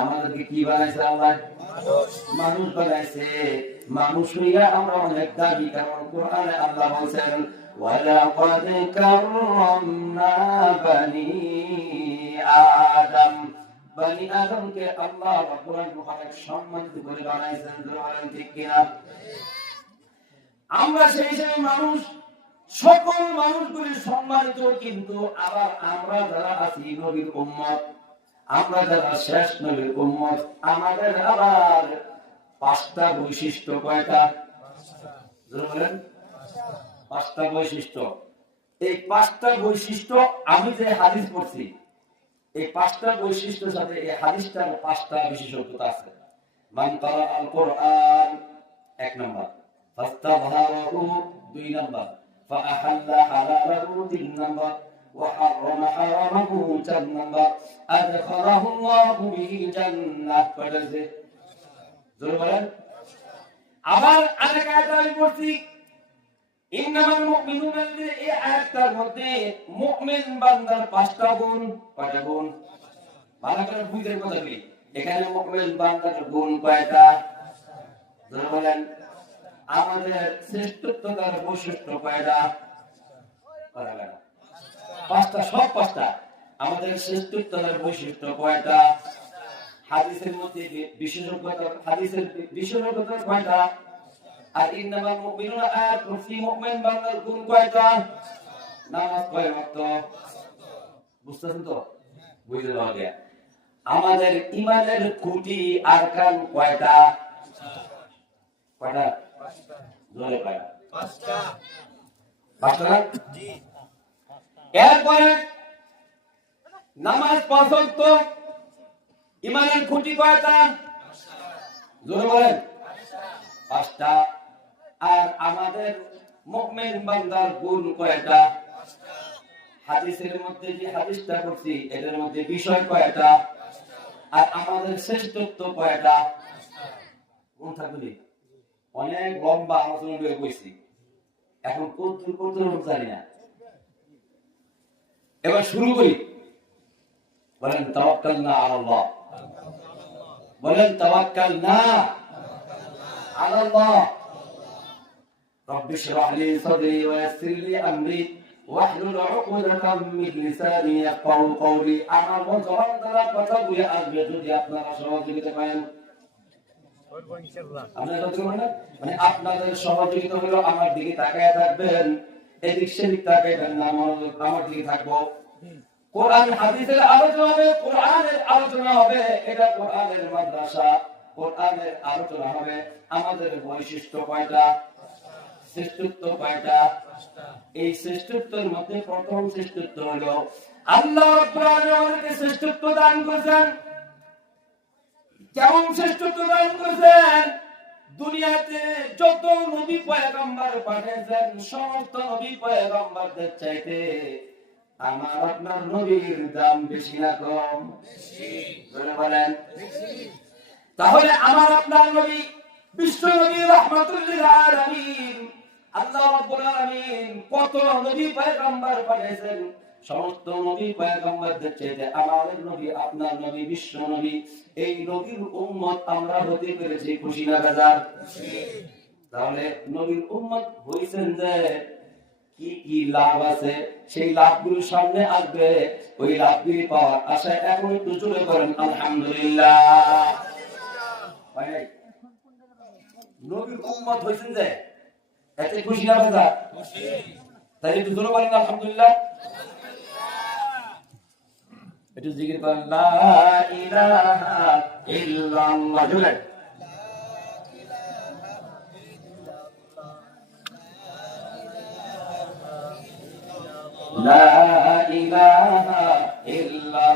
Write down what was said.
আমাদেরকে কি বানাইছে আল্লাহ? মানুষ বানাইছে। মানুষ হইয়া আমরা অনেক দাবি, কারণ কোরআনে আল্লাহ বলেছেন ওয়ালাকাদ কাররামনা বানি আদম। বনি আদমকে আল্লাহ রাব্বুল আলামিন অনেক সম্মানিত করে বানাইছেন। বলেন ঠিক কিনা? আমরা সেই মানুষ, সকল মানুষগুলি সম্মানিত, কিন্তু আবার আমরা যারা আছি নবীর উম্মত, আমরা যারা শেষ নবীর উম্মত, আমাদের আবার পাঁচটা বৈশিষ্ট্য। কয়টা? বলেন। পাঁচটা বৈশিষ্ট্য। এই পাঁচটা বৈশিষ্ট্য আমি যে হাদিস পড়ছি, এই পাঁচটা বৈশিষ্ট্যের সাথে এই হাদিসটার পাঁচটা বিশেষত্ব আছে। মান ক্বারা আল কোরআন, এক নাম্বার। ফাস্তাযহারাহু, দুই নাম্বার। ফাআহাল্লা হালালাহু, তিন নাম্বার। ওয়া হারামা হারামাহু, চার নাম্বার। আদখালাহু আল্লাহু বিহিল জান্নাহ, কয়টা আছে? জোরে বলেন। আবার আরেক আয়াত আমি পড়ছি, ইন্নামাল মুমিনুনা, এই আয়াতটার মধ্যে মুমিন বান্দার পাঁচটা গুণ। কয়টা গুণ? ভালো করে বুঝতে কথা বলি। এখানে মুমিন বান্দার গুণ কয়টা? জোরে বলেন। আমাদের শ্রেষ্ঠত্বতার বৈশিষ্ট্য কয়টা? পাঁচটা, সব পাঁচটা। আমাদের শ্রেষ্ঠত্বতার বৈশিষ্ট্য কয়টা? হাদিসের মধ্যে বিশেষজ্ঞতা, হাদিসের বিশেষজ্ঞতা কয়টা? আর ইন্নামাল মুমিনুনা আয়াত পড়ছি, মুমিন বান্দার গুণ কয়টা? নামাজ কয় ওয়াক্ত? বুঝতেছেন তো? বুঝতে পারলে আমাদের ঈমানের খুঁটি আরকান কয়টা? কয়টা? জোরে কয়? পাঁচটা। পাঁচটা না? জি। এরপরে নামাজ পাঁচ ওয়াক্ত, ঈমানের খুঁটি কয়টা? জোরে বলেন। পাঁচটা। আর আমাদের মুমিন বান্দার গুণ কয়টা? হাদিসের মধ্যে যে হাদিসটা করছি এটার মধ্যে বিষয় কয়টা? আর আমাদের শ্রেষ্ঠত্ব কয়টা? কোন থাকবে? অনেক লম্বা আলোচনা করে কইছি, এখন কত জানি না। এবার শুরু করি। বলেন তাওয়াক্কালনা আলাল্লাহ। বলেন তাওয়াক্কালনা আলাল্লাহ। رب اشرح لي صدري ويسر لي امري واحلل عقدة من لساني يفقهوا قولي। আমার মন দ্বারা কথাগুলো আসবে যদি আপনারা সহযোগিতা করেন। মানে আপনাদের সহযোগিতা হলো আমার দিকে তাকায় থাকবেন, এদিক সেদিক তাকাইবেন না, আমার দিকে থাকবো। কোরআন হাদিসের আলোচনা হবে, কোরআনের আলোচনা হবে, এটা কোরআনের মাদ্রাসা। কোরআনের আলোচনা হবে। আমাদের বৈশিষ্ট্য কয়টা? শ্রেষ্ঠত্ব কয়টা? এই শ্রেষ্ঠত্বের মধ্যে প্রথম শ্রেষ্ঠত্ব হলো আল্লাহ রাব্বুল আলামিন আমাদেরকে শ্রেষ্ঠত্ব দান করেছেন। কেমন শ্রেষ্ঠত্ব দান করেছেন? দুনিয়াতে যত নবী পয়গম্বর পাঠিয়েছেন, সমস্ত নবী পয়গম্বরদের চাইতে আমার আপনার নবীর দাম বেশি না কম? বেশি। বলেন বেশি। তাহলে আমার আপনার নবী বিশ্ব নবী রাহমাতুল লিল আলামিন, আল্লাহ রাব্বুল আলামিন কত নবী পয়গম্বর পাঠিয়েছেন, সমস্ত নবী পয়গম্বরদের চাইতে আমাদের নবী, আপনার নবী, বিশ্ব নবী, এই নবীর উম্মত আমরা হতে পেরেছি। খুশি না বেজার? খুশি। তাহলে নবীর উম্মত হইছেন যে কি কি লাভ আছে, সেই লাভগুলো সামনে আসবে। ওই লাভগুলি পাওয়ার আশায় এখন একটু জোরে করেন আলহামদুলিল্লাহ। ভাই নবীর উম্মত হইছেন যে এতে খুশি না বেজার? খুশি। তাই একটু জোরে বলেন আলহামদুলিল্লাহ। একটু জিকির করেন লা ইলাহা ইল্লাল্লাহ। জোরে লা ইলাহা ইল্লাল্লাহ।